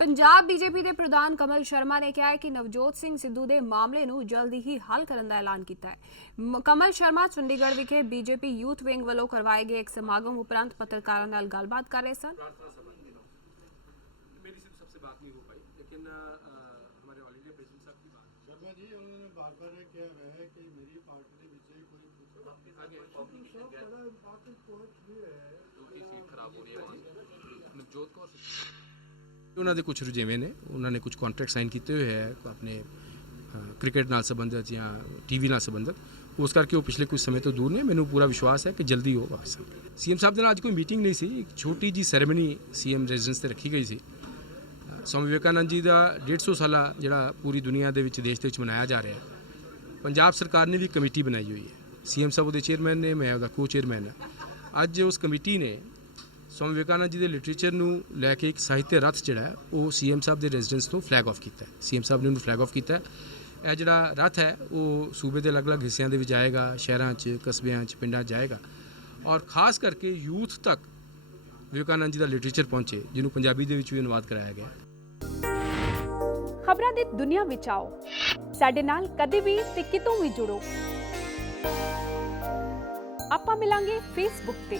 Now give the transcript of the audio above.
Punjab BJP ਦੇ ਪ੍ਰਧਾਨ ਕਮਲ ਸ਼ਰਮਾ ਨੇ ਕਿਹਾ ਹੈ ਕਿ ਨਵਜੋਤ ਸਿੰਘ ਸਿੱਧੂ ਦੇ ਮਾਮਲੇ ਨੂੰ ਜਲਦੀ ਹੀ ਹੱਲ ਕਰਨ ਦਾ ਐਲਾਨ ਕੀਤਾ ਹੈ ਮ- ਕਮਲ ਸ਼ਰਮਾ ਚੰਡੀਗੜ੍ਹ ਵਿਖੇ ਬੀਜੇਪੀ ਯੂਥ ਵਿੰਗ ਵੱਲੋਂ ਕਰਵਾਏ ਗਏ ਇੱਕ ਸਮਾਗਮ ਉਪਰੰਤ ਪੱਤਰਕਾਰਾਂ ਨਾਲ ਗੱਲਬਾਤ ਕਰ ਰਹੇ ਸਨ मेरी सिर्फ सबसे बात नहीं हो पाई लेकिन अ, हमारे ऑल इंडिया प्रेसिडेंट साहब की बात ਸ਼ਰਮਾ ਜੀ ਉਹਨਾਂ ਨੇ ਬਾਰ ਬਾਰ ਇਹ ਕਿਹਾ ਹੋਇਆ ਹੈ ਕਿ ਮੇਰੀ ਪਾਰਟੀ ਦੇ ਵਿੱਚ ਕੋਈ आगे ਸਭ ਬੜਾ ਇੰਪੋਰਟੈਂਟ ਪੁਆਇੰਟ ਇਹ ਹੈ की सीट खराब हो रही है वहाँ नवजोत कौर ਉਹਨਾਂ ਦੇ ਕੁਝ ਰੁਝੇਵੇਂ ਨੇ। ਉਹਨਾਂ ਨੇ ਕੁਝ ਕੰਟਰੈਕਟ ਸਾਈਨ ਕੀਤੇ ਹੋਏ ਹੈ ਆਪਣੇ ਕ੍ਰਿਕਟ ਨਾਲ ਸੰਬੰਧਿਤ ਜਾਂ ਟੀਵੀ ਨਾਲ ਸੰਬੰਧਿਤ। ਉਸ ਕਰਕੇ ਉਹ ਪਿਛਲੇ ਕੁਝ ਸਮੇਂ ਤੋਂ ਦੂਰ ਨੇ। ਮੈਨੂੰ ਪੂਰਾ ਵਿਸ਼ਵਾਸ ਹੈ ਕਿ ਜਲਦੀ ਉਹ ਵਾਪਸ ਆਉਣਗੇ। ਸੀਐਮ ਸਾਹਿਬ ਦੇ ਨਾਲ ਅੱਜ ਕੋਈ ਮੀਟਿੰਗ ਨਹੀਂ ਸੀ। ਇੱਕ ਛੋਟੀ ਜੀ ਸੈਰੇਮਨੀ ਸੀਐਮ ਰੈਜ਼ੀਡੈਂਸ ਤੇ ਰੱਖੀ ਗਈ ਸੀ। ਸਵਾਮੀ ਵਿਵੇਕਾਨੰਦ ਜੀ ਦਾ 150 ਸਾਲਾ ਜਿਹੜਾ ਪੂਰੀ ਦੁਨੀਆ ਦੇ ਵਿੱਚ, ਦੇਸ਼ ਦੇ ਵਿੱਚ ਮਨਾਇਆ ਜਾ ਰਿਹਾ ਹੈ। ਪੰਜਾਬ ਸਰਕਾਰ ਨੇ ਵੀ ਕਮੇਟੀ ਬਣਾਈ ਹੋਈ ਹੈ। ਸੀਐਮ ਸਾਹਿਬ ਉਹਦੇ ਚੇਅਰਮੈਨ ਨੇ, ਮੈਂ ਉਹਦਾ ਕੋ ਚੇਅਰਮੈਨ ਹਾਂ। ਅੱਜ ਉਸ ਕਮੇਟੀ ਨੇ ਸਵਾਮੀ ਵਿਵੇਕਾਨੰਦ ਜੀ ਦੇ ਲਿਟਰੇਚਰ ਨੂੰ ਲੈ ਕੇ ਇੱਕ ਸਾਹਿਤਿਕ ਰੱਥ ਜਿਹੜਾ ਹੈ, ਉਹ ਸੀਐਮ ਸਾਹਿਬ ਦੇ ਰੈਜ਼ੀਡੈਂਸ ਤੋਂ ਫਲੈਗ ਆਫ ਕੀਤਾ ਹੈ। ਸੀਐਮ ਸਾਹਿਬ ਨੇ ਉਹਨੂੰ ਫਲੈਗ ਆਫ ਕੀਤਾ ਹੈ। ਇਹ ਜਿਹੜਾ ਰੱਥ ਹੈ, ਉਹ ਸੂਬੇ ਦੇ ਅਲੱਗ-ਅਲੱਗ ਹਿੱਸਿਆਂ ਦੇ ਵਿੱਚ ਜਾਏਗਾ ਸ਼ਹਿਰਾਂ 'ਚ, ਕਸਬਿਆਂ 'ਚ, ਪਿੰਡਾਂ 'ਚ ਜਾਏਗਾ ਔਰ ਖਾਸ ਕਰਕੇ ਯੂਥ ਤੱਕ ਵਿਵੇਕਾਨੰਦ ਜੀ ਦਾ ਲਿਟਰੇਚਰ ਪਹੁੰਚੇ, ਜਿਹਨੂੰ ਪੰਜਾਬੀ ਦੇ ਵਿੱਚ ਵੀ ਅਨੁਵਾਦ ਕਰਾਇਆ ਗਿਆ ਖਬਰਾਂ ਦੀ ਦੁਨੀਆ ਵਿੱਚ ਆਓ। ਸਾਡੇ ਨਾਲ ਕਦੇ ਵੀ ਤੇ ਕਿਤੋਂ ਵੀ ਜੁੜੋ। ਆਪਾਂ ਮਿਲਾਂਗੇ ਫੇਸਬੁੱਕ ਤੇ।